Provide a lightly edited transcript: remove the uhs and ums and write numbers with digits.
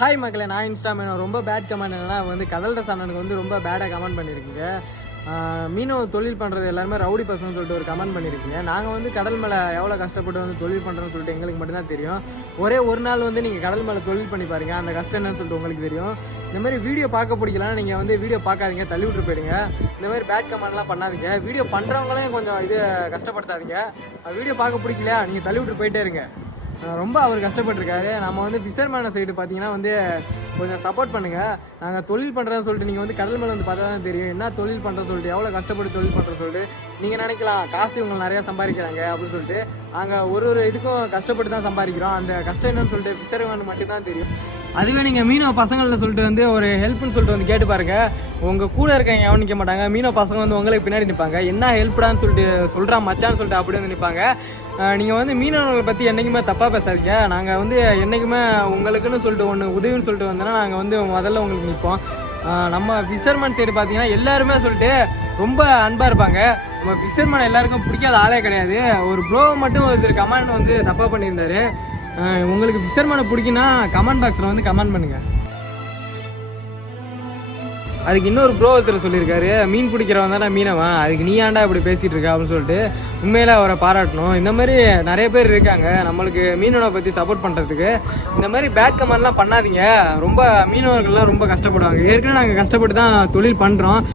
Hi மக்களே, நான் இன்ஸ்டாமேன் ரொம்ப பேட் கமெண்ட் என்னன்னா வந்து கடல் ரஸ் அண்ணனுக்கு வந்து ரொம்ப பேடாக கமெண்ட் பண்ணியிருக்கீங்க. மீனவ தொழில் பண்ணுறது எல்லாருமே ரவுடி பசங்கன்னு சொல்லிட்டு ஒரு கமெண்ட் பண்ணியிருக்கீங்க. நாங்கள் வந்து கடல் மேலே எவ்வளோ கஷ்டப்பட்டு வந்து தொழில் பண்ணுறோன்னு சொல்லிட்டு எங்களுக்கு மட்டும்தான் தெரியும். ஒரே ஒரு நாள் வந்து நீங்கள் கடல் மேலே தொழில் பண்ணி பாருங்க, அந்த கஷ்டம் என்னன்னு சொல்லிட்டு உங்களுக்கு தெரியும். இந்த மாதிரி வீடியோ பார்க்க பிடிக்கலன்னா நீங்கள் வந்து வீடியோ பார்க்காதீங்க, தள்ளி விட்டு போயிடுங்க. இந்த மாதிரி பேட் கமெண்ட்லாம் பண்ணாதீங்க. வீடியோ பண்ணுறவங்களையும் கொஞ்சம் இது கஷ்டப்படுத்தாதீங்க. வீடியோ பார்க்க பிடிக்கலையா நீங்கள் தள்ளி விட்டு போயிட்டே இருங்க. ரொம்ப அவர் கஷ்டப்பட்டுருக்காரு. நம்ம வந்து ஃபிஷர்மேன சைடு பார்த்தீங்கன்னா வந்து கொஞ்சம் சப்போர்ட் பண்ணுங்கள். நாங்கள் தொழில் பண்ணுறேன்னு சொல்லிட்டு நீங்கள் வந்து கடல் மேலே வந்து பார்த்தா தான் தெரியும் என்ன தொழில் பண்ணுறேன்னு சொல்லிட்டு, எவ்வளோ கஷ்டப்பட்டு தொழில் பண்ணுறேன்னு சொல்லிட்டு. நீங்கள் நினைக்கலாம் காசு இவங்க நிறையா சம்பாதிக்கிறாங்க அப்படின்னு சொல்லிட்டு. நாங்கள் ஒரு இதுக்கும் கஷ்டப்பட்டு தான் சம்பாதிக்கிறோம். அந்த கஷ்டம் என்னன்னு சொல்லிட்டு ஃபிஷர்மேன் மட்டும்தான் தெரியும். அதுவே நீங்கள் மீனவ பசங்கள்ட்ட சொல்லிட்டு வந்து ஒரு ஹெல்ப்னு சொல்லிட்டு வந்து கேட்டு பாருங்க. உங்கள் கூட இருக்கவங்க எவன் நிற்க மாட்டாங்க. மீனவ பசங்க வந்து உங்களுக்கு பின்னாடி நிற்பாங்க. என்ன ஹெல்ப்டான்னு சொல்லிட்டு சொல்கிறான் மச்சான்னு சொல்லிட்டு அப்படி வந்து நிற்பாங்க. நீங்கள் வந்து மீனவர்களை பற்றி என்றைக்குமே தப்பாக பேசாதீங்க. நாங்கள் வந்து என்றைக்குமே உங்களுக்குன்னு சொல்லிட்டு ஒன்று உதவின்னு சொல்லிட்டு வந்தோன்னா நாங்கள் வந்து முதல்ல உங்களுக்கு நிற்போம். நம்ம ஃபிஷர்மேன் சைடு பார்த்தீங்கன்னா எல்லாருமே சொல்லிட்டு ரொம்ப அன்பாக இருப்பாங்க. நம்ம ஃபிஷர்மேன் எல்லாருக்கும் பிடிக்காத ஆளே கிடையாது. ஒரு ப்ரோ மட்டும் ஒருத்தர் கமெண்ட் வந்து தப்பாக பண்ணியிருந்தாரு. உங்களுக்கு ஃபிஷர்மேனை பிடிக்குன்னா கமெண்ட் பாக்ஸில் வந்து கமெண்ட் பண்ணுங்கள். அதுக்கு இன்னொரு ப்ரோ ஒருத்தர் சொல்லியிருக்காரு, மீன் பிடிக்கிறவன் தானே மீனவன், அதுக்கு நீ ஏன்டா இப்படி பேசிகிட்டு இருக்க அப்படின்னு சொல்லிட்டு. உண்மையில அவரை பாராட்டணும். இந்த மாதிரி நிறைய பேர் இருக்காங்க நம்மளுக்கு மீனவனை பற்றி சப்போர்ட் பண்ணுறதுக்கு. இந்த மாதிரி பேட் கமெண்ட்லாம் பண்ணாதீங்க. ரொம்ப மீனவர்கள்லாம் ரொம்ப கஷ்டப்படுவாங்க. ஏற்கனவே நாங்கள் கஷ்டப்பட்டு தான் தொழில் பண்ணுறோம்.